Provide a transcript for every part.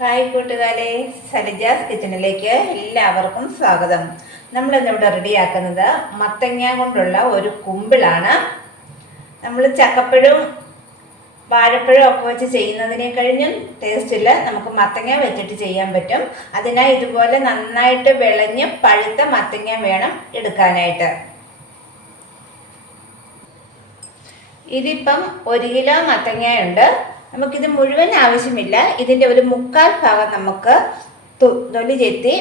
Hi കൂട്ടുകാരെ, സരിജാസ് കിച്ചണിലേക്ക് എല്ലാവർക്കും സ്വാഗതം. നമ്മളിന്നിവിടെ റെഡിയാക്കുന്നത് മത്തങ്ങ കൊണ്ടുള്ള ഒരു കുമ്പിളാണ്. നമ്മൾ ചക്കപ്പഴവും വാഴപ്പഴവും ഒക്കെ വെച്ച് ചെയ്യുന്നതിനെ കഴിഞ്ഞും ടേസ്റ്റിൽ നമുക്ക് മത്തങ്ങ വെച്ചിട്ട് ചെയ്യാൻ പറ്റും. അതിനായി ഇതുപോലെ നന്നായിട്ട് വിളഞ്ഞ് പഴുത്ത മത്തങ്ങ വേണം എടുക്കാനായിട്ട്. ഇതിപ്പം 1 കിലോ മത്തങ്ങയുണ്ട്. നമുക്കിത് മുഴുവൻ ആവശ്യമില്ല. ഇതിൻ്റെ ഒരു 1/4 ഭാഗം നമുക്ക് തൊലി ചെത്തി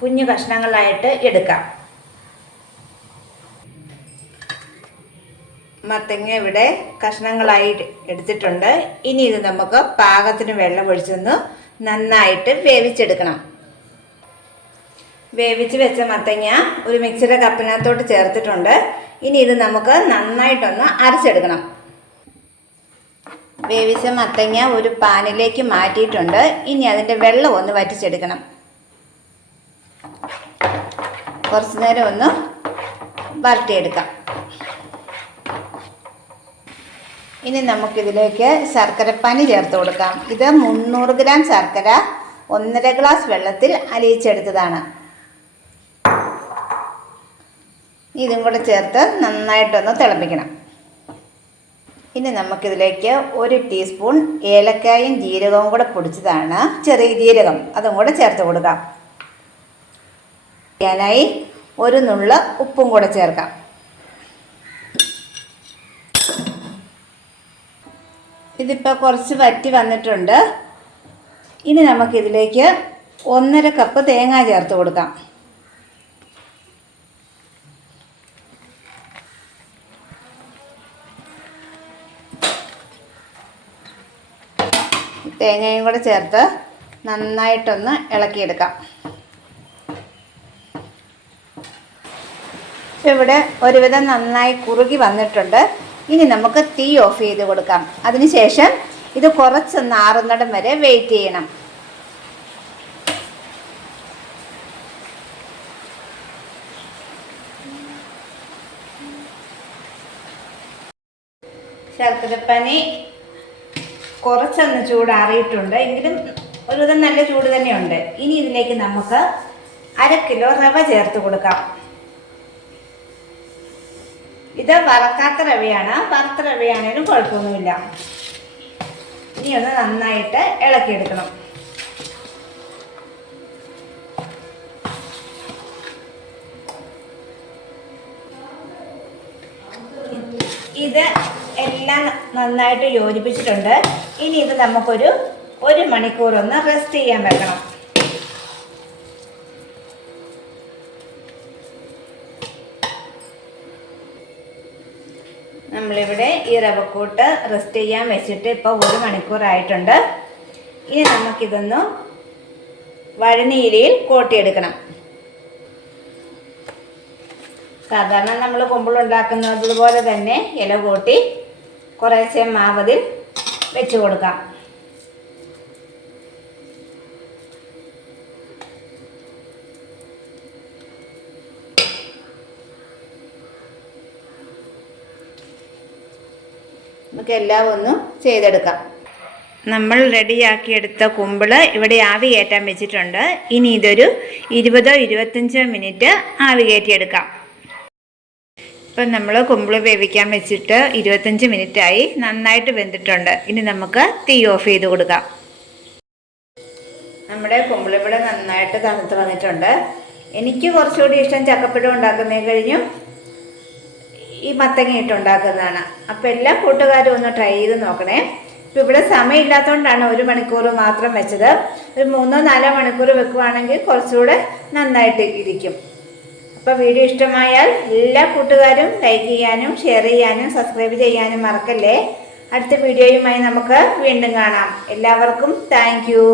കുഞ്ഞു കഷ്ണങ്ങളായിട്ട് എടുക്കാം. മത്തങ്ങ ഇവിടെ കഷ്ണങ്ങളായി എടുത്തിട്ടുണ്ട്. ഇനി ഇത് നമുക്ക് പാകത്തിന് വെള്ളം ഒഴിച്ചൊന്ന് നന്നായിട്ട് വേവിച്ചെടുക്കണം. വേവിച്ച് വെച്ച മത്തങ്ങ ഒരു മിക്സിയുടെ കപ്പിനകത്തോട്ട് ചേർത്തിട്ടുണ്ട്. ഇനി ഇത് നമുക്ക് നന്നായിട്ടൊന്ന് അരച്ചെടുക്കണം. വേവിച്ച മത്തങ്ങ ഒരു പാനിലേക്ക് മാറ്റിയിട്ടുണ്ട്. ഇനി അതിൻ്റെ വെള്ളം ഒന്ന് വറ്റിച്ചെടുക്കണം. കുറച്ച് നേരം ഒന്ന് വരട്ടിയെടുക്കാം. ഇനി നമുക്കിതിലേക്ക് ശർക്കരപ്പാനി ചേർത്ത് കൊടുക്കാം. ഇത് 300 ഗ്രാം ശർക്കര 1.5 ഗ്ലാസ് വെള്ളത്തിൽ അലിയിച്ചെടുത്തതാണ്. ഇതും കൂടെ ചേർത്ത് നന്നായിട്ടൊന്ന് തിളപ്പിക്കണം. ഇനി നമുക്കിതിലേക്ക് 1 ടീസ്പൂൺ ഏലക്കായും ജീരകവും കൂടെ പൊടിച്ചതാണ്, ചെറിയ ജീരകം, അതും കൂടെ ചേർത്ത് കൊടുക്കാം. ചെയ്യാനായി 1 നുള്ള ഉപ്പും കൂടെ ചേർക്കാം. ഇതിപ്പോൾ കുറച്ച് വറ്റി വന്നിട്ടുണ്ട്. ഇനി നമുക്കിതിലേക്ക് 1.5 കപ്പ് തേങ്ങ ചേർത്ത് കൊടുക്കാം. തേങ്ങയും കൂടെ ചേർത്ത് നന്നായിട്ടൊന്ന് ഇളക്കിയെടുക്കാം. ഇവിടെ ഒരുവിധം നന്നായി കുറുകി വന്നിട്ടുണ്ട്. ഇനി നമുക്ക് തീ ഓഫ് ചെയ്ത് കൊടുക്കാം. അതിനുശേഷം ഇത് കുറച്ചൊന്ന് ആറുന്നിടം വരെ വെയിറ്റ് ചെയ്യണം. ശർക്കരപ്പാനി കുറച്ചൊന്ന് ചൂടാറിയിട്ടുണ്ട്. എങ്കിലും ഒരുവിധം നല്ല ചൂട് തന്നെയുണ്ട്. ഇനി ഇതിലേക്ക് നമുക്ക് 1/2 കിലോ റവ ചേർത്ത് കൊടുക്കാം. ഇത് വറക്കാത്ത റവയാണ്. വറുത്ത റവയാണേലും കുഴപ്പമൊന്നുമില്ല. ഇനി ഒന്ന് നന്നായിട്ട് ഇളക്കിയെടുക്കണം. ഇത് എല്ലാം നന്നായിട്ട് യോജിപ്പിച്ചിട്ടുണ്ട്. ഇനി ഇത് നമുക്കൊരു 1 മണിക്കൂർ ഒന്ന് റെസ്റ്റ് ചെയ്യാൻ വെക്കണം. നമ്മളിവിടെ ഈ റവക്കൂട്ട് റെസ്റ്റ് ചെയ്യാൻ വെച്ചിട്ട് ഇപ്പോൾ 1 മണിക്കൂറായിട്ടുണ്ട്. ഇനി നമുക്കിതൊന്ന് വഴനീരയിൽ കോട്ടിയെടുക്കണം. സാധാരണ നമ്മൾ കുമ്പിളുണ്ടാക്കുന്നത് പോലെ തന്നെ ഇല കൂട്ടി കുറേശ്ശെ മാവതിൽ വെച്ച് കൊടുക്കാം. നമുക്ക് എല്ലാം ഒന്ന് ചെയ്തെടുക്കാം. നമ്മൾ റെഡിയാക്കിയെടുത്ത കുമ്പിള് ഇവിടെ ആവി കയറ്റാൻ വെച്ചിട്ടുണ്ട്. ഇനി ഇതൊരു 20-25 മിനിറ്റ് ആവി കയറ്റിയെടുക്കാം. ഇപ്പം നമ്മൾ കുമ്പിള് വേവിക്കാൻ വെച്ചിട്ട് 25 മിനിറ്റായി. നന്നായിട്ട് വെന്തിട്ടുണ്ട്. ഇനി നമുക്ക് തീ ഓഫ് ചെയ്ത് കൊടുക്കാം. നമ്മുടെ കുമ്പിള് ഇവിടെ നന്നായിട്ട് തണുത്ത് വന്നിട്ടുണ്ട്. എനിക്ക് കുറച്ചുകൂടി ഇഷ്ടം ചക്കപ്പഴം ഉണ്ടാക്കുന്നതിന് കഴിഞ്ഞും ഈ മത്തങ്ങ ഇട്ടുണ്ടാക്കുന്നതാണ്. അപ്പോൾ എല്ലാ കൂട്ടുകാരും ഒന്ന് ട്രൈ ചെയ്ത് നോക്കണേ. ഇപ്പോൾ ഇവിടെ സമയമില്ലാത്തതുകൊണ്ടാണ് 1 മണിക്കൂർ മാത്രം വെച്ചത്. ഒരു 3-4 മണിക്കൂർ വെക്കുവാണെങ്കിൽ കുറച്ചുകൂടെ നന്നായിട്ട് ഇരിക്കും. അപ്പോൾ വീഡിയോ ഇഷ്ടമായാൽ എല്ലാ കൂട്ടുകാരും ലൈക്ക് ചെയ്യാനും ഷെയർ ചെയ്യാനും സബ്സ്ക്രൈബ് ചെയ്യാനും മറക്കല്ലേ. അടുത്ത വീഡിയോയുമായി നമുക്ക് വീണ്ടും കാണാം. എല്ലാവർക്കും താങ്ക് യു.